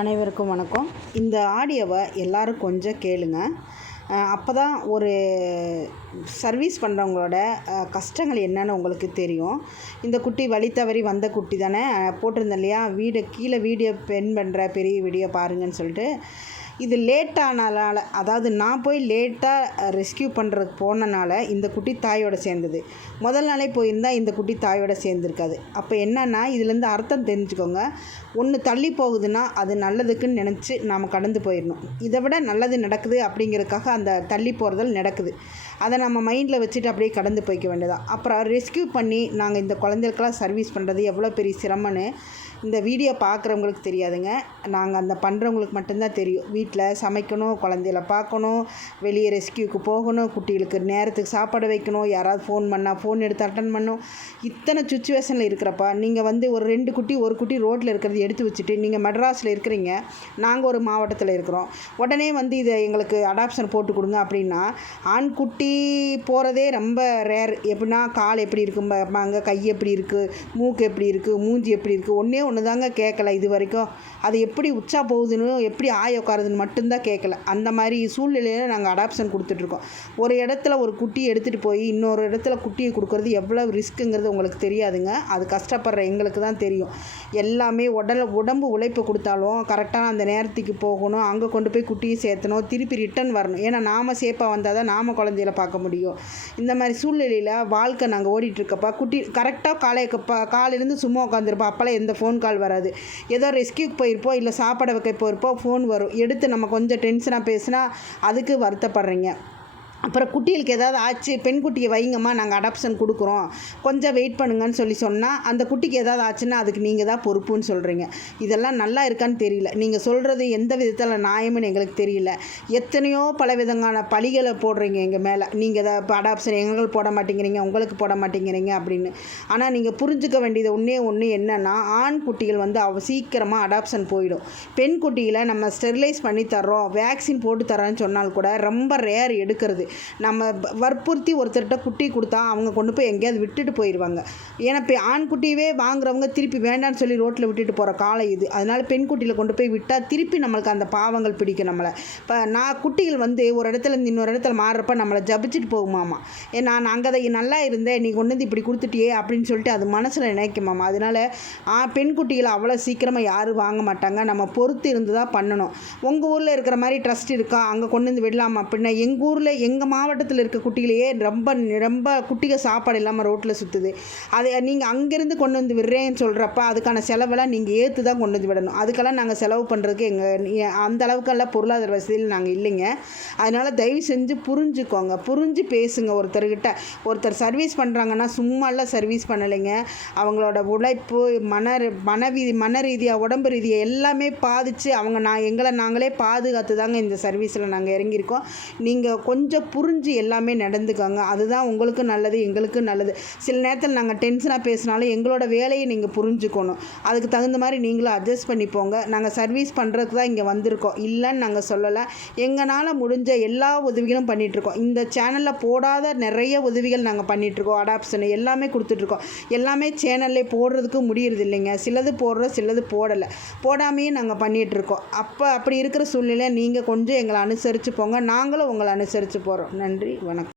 அனைவருக்கும் வணக்கம். இந்த ஆடியோவை எல்லோரும் கொஞ்சம் கேளுங்க. அப்போ தான் ஒரு சர்வீஸ் பண்ணுறவங்களோட கஷ்டங்கள் என்னென்னு உங்களுக்கு தெரியும். இந்த குட்டி வழி தவறி வந்த குட்டி தானே? போட்டிருந்தேன் இல்லையா? வீடு கீழே வீடியோ பென் பண்ணுற பெரிய வீடியோ பாருங்கன்னு சொல்லிட்டு இது லேட் லேட்டானால அதாவது நான் போய் லேட்டாக ரெஸ்கியூ பண்ணுறதுக்கு போனனால இந்த குட்டி தாயோட சேர்ந்தது. முதல் நாளே போயிருந்தால் இந்த குட்டி தாயோட சேர்ந்துருக்காது. அப்போ என்னென்னா இதுலேருந்து அர்த்தம் தெரிஞ்சுக்கோங்க. ஒன்று தள்ளி போகுதுன்னா அது நல்லதுக்குன்னு நினச்சி நாம் கடந்து போயிடணும். இதை விட நல்லது நடக்குது அப்படிங்கிறதுக்காக அந்த தள்ளி போகிறதல் நடக்குது. அதை நம்ம மைண்டில் வச்சுட்டு அப்படியே கடந்து போய்க்க வேண்டியதான் அப்புறம் ரெஸ்கியூ பண்ணி நாங்கள் இந்த குழந்தைகளுக்கெல்லாம் சர்வீஸ் பண்ணுறது எவ்வளோ பெரிய சிரமம்னு இந்த வீடியோ பார்க்குறவங்களுக்கு தெரியாதுங்க. நாங்கள் அந்த பண்ணுறவங்களுக்கு மட்டும்தான் தெரியும். வீட்டில் சமைக்கணும் குழந்தைகள பார்க்கணும் வெளியே ரெஸ்கியூக்கு போகணும் குட்டிகளுக்கு நேரத்துக்கு சாப்பாடு வைக்கணும் யாராவது ஃபோன் பண்ணால் ஃபோன் எடுத்து அட்டன் பண்ணணும். இத்தனை சுச்சுவேஷனில் இருக்கிறப்ப நீங்கள் வந்து ஒரு ரெண்டு குட்டி ஒரு குட்டி ரோட்டில் இருக்கிறது எடுத்து வச்சுட்டு நீங்கள் மெட்ராஸில் இருக்கிறீங்க. நாங்கள் ஒரு மாவட்டத்தில் இருக்கிறோம். உடனே வந்து இதை எங்களுக்கு அடாப்ஷன் போட்டு கொடுங்க அப்படின்னா ஆண் குட்டி போகிறதே ரொம்ப ரேர் எப்படின்னா கால் எப்படி இருக்கும்பாங்க கை எப்படி இருக்குது மூக்கு எப்படி இருக்குது மூஞ்சி எப்படி இருக்குது ஒன்றே ஒன்று தாங்க கேட்கல இது வரைக்கும் அது எப்படி உச்சா போகுதுன்னு எப்படி ஆய உட்காருதுன்னு மட்டும்தான் கேட்கல அந்த மாதிரி சூழ்நிலையில் நாங்கள் அடாப்ஷன் கொடுத்துட்ருக்கோம். ஒரு இடத்துல ஒரு குட்டியை எடுத்துகிட்டு போய் இன்னொரு இடத்துல குட்டியை கொடுக்குறது எவ்வளோ ரிஸ்க்குங்கிறது உங்களுக்கு தெரியாதுங்க. அது கஷ்டப்படுற எங்களுக்கு தான் தெரியும். எல்லாமே உடல் உடம்பு உழைப்பு கொடுத்தாலும் கரெக்டான அந்த நேரத்துக்கு போகணும். அங்கே கொண்டு போய் குட்டியை சேர்த்தணும். திருப்பி ரிட்டன் வரணும். ஏன்னா நாம் சேஃபாக வந்தால் தான் நாம் குழந்தையில பார்க்க முடியும். இந்த மாதிரி சூழ்நிலையில் வாழ்க்கை நாங்கள் ஓடிட்டுருக்கப்பா குட்டி கரெக்டாக காலை காலையிலேருந்து சும்மா உட்காந்துருப்போம் அப்போல்லாம் எந்த ஃபோன் கால் வராது. ஏதோ ரெஸ்கியூக்கு போயிருப்போம் இல்லை சாப்பாடு வைக்க போயிருப்போம் ஃபோன் வரும். எடுத்து நம்ம கொஞ்சம் டென்ஷனாக பேசினா அதுக்கு வருத்தப்படுறீங்க. அப்புறம் குட்டிகளுக்கு ஏதாவது ஆச்சு பெண் குட்டியை வைங்கம்மா நாங்கள் அடாப்ஷன் கொடுக்குறோம். கொஞ்சம் வெயிட் பண்ணுங்கன்னு சொல்லி சொன்னால் அந்த குட்டிக்கு ஏதாவது ஆச்சுன்னா அதுக்கு நீங்கள் தான் பொறுப்புன்னு சொல்கிறீங்க இதெல்லாம் நல்லா இருக்கான்னு தெரியல. நீங்கள் சொல்கிறது எந்த விதத்தில் நியாயம்னு எங்களுக்கு தெரியல. எத்தனையோ பல விதமான பழிகளை போடுறீங்க எங்கள் மேலே. நீங்கள் இதை இப்போ அடாப்ஷன் எங்களுக்கு போட மாட்டேங்கிறீங்க உங்களுக்கு போட மாட்டேங்கிறீங்க அப்படின்னு. ஆனால் நீங்கள் புரிஞ்சுக்க வேண்டியது ஒன்றே ஒன்று என்னென்னா ஆண் குட்டிகள் வந்து அவ சீக்கிரமாக அடாப்ஷன் போயிடும். பெண் குட்டிகளை நம்ம ஸ்டெரிலைஸ் பண்ணி தர்றோம் வேக்சின் போட்டு தரோன்னு சொன்னால் கூட ரொம்ப ரேர் எடுக்கிறது. நம்ம வற்புறுத்தி ஒருத்தர்கிட்ட குட்டி கொடுத்தா அவங்க கொண்டு போய் எங்கேயாவது விட்டுட்டு போயிடுவாங்க ஏன்னா இப்போ ஆண் குட்டியவே வாங்குறவங்க திருப்பி வேண்டான்னு சொல்லி ரோட்டில் விட்டுட்டு போகிற காலம் இது. அதனால் பெண் குட்டியில் கொண்டு போய் விட்டால் திருப்பி நம்மளுக்கு அந்த பாவங்கள் பிடிக்கும் நம்மளை. இப்போ நான் குட்டிகள் வந்து ஒரு இடத்துல இருந்து இன்னொரு இடத்துல மாறுறப்ப நம்மளை ஜபிச்சுட்டு போகுமாமா. ஏ நான் அங்கே தான் நல்லா இருந்தேன் நீ கொண்டு வந்து இப்படி கொடுத்துட்டியே அப்படின்னு சொல்லிட்டு அது மனசில் நினைக்குமாமா அதனால் பெண் குட்டிகளை அவ்வளோ சீக்கிரமாக யாரும் வாங்க மாட்டாங்க. நம்ம பொறுத்து இருந்து தான் பண்ணணும். உங்கள் ஊரில் இருக்கிற மாதிரி ட்ரஸ்ட் இருக்கா? அங்கே கொண்டு வந்து விடலாமா? அப்படின்னா எங்கள் ஊரில் எங்கள் எங்கள் மாவட்டத்தில் இருக்க குட்டிகளையே ரொம்ப ரொம்ப குட்டிகள் சாப்பாடு இல்லாமல் ரோட்டில் சுற்றுது அதை நீங்கள் அங்கேருந்து கொண்டு வந்து விடுறேன்னு சொல்கிறப்ப அதுக்கான செலவெல்லாம் நீங்கள் ஏற்று தான் கொண்டு வந்து விடணும். அதுக்கெல்லாம் நாங்கள் செலவு பண்ணுறதுக்கு எங்கள் அந்த அளவுக்கெல்லாம் பொருளாதார வசதியில் நாங்கள் இல்லைங்க. அதனால் தயவு செஞ்சு புரிஞ்சுக்கோங்க. புரிஞ்சு பேசுங்க. ஒருத்தர்கிட்ட ஒருத்தர் சர்வீஸ் பண்ணுறாங்கன்னா சும்மாலாம் சர்வீஸ் பண்ணலைங்க. அவங்களோட உழைப்பு மன மனவீ மன ரீதியாக உடம்பு ரீதியாக எல்லாமே பாதித்து அவங்க நான் எங்களை நாங்களே பாதுகாத்து தாங்க இந்த சர்வீஸில் நாங்கள் இறங்கியிருக்கோம். நீங்கள் கொஞ்சம் புரிஞ்சு எல்லாமே நடந்துக்கோங்க. அதுதான் உங்களுக்கு நல்லது எங்களுக்கு நல்லது. சில நேரத்தில் நாங்கள் டென்ஷனாக பேசினாலும் எங்களோட வேலையை நீங்கள் புரிஞ்சுக்கணும். அதுக்கு தகுந்த மாதிரி நீங்களும் அட்ஜஸ்ட் பண்ணிப்போங்க. நாங்கள் சர்வீஸ் பண்ணுறதுக்கு தான் இங்கே வந்திருக்கோம். இல்லைன்னு நாங்கள் சொல்லலை. எங்களால் முடிஞ்ச எல்லா உதவிகளும் பண்ணிகிட்ருக்கோம் இந்த சேனலில் போடாத நிறைய உதவிகள் நாங்கள் பண்ணிகிட்ருக்கோம் அடாப்ஷன் எல்லாமே கொடுத்துட்ருக்கோம் எல்லாமே சேனல்லே போடுறதுக்கு முடியறது இல்லைங்க. சிலது போடுறோம் சிலது போடலை. போடாமையே நாங்கள் பண்ணிகிட்ருக்கோம் அப்போ அப்படி இருக்கிற சூழ்நிலை நீங்கள் கொஞ்சம் எங்களை அனுசரித்து போங்க. நாங்களும் உங்களை அனுசரித்து போகிறோம் போகிறோம் நன்றி வணக்கம்.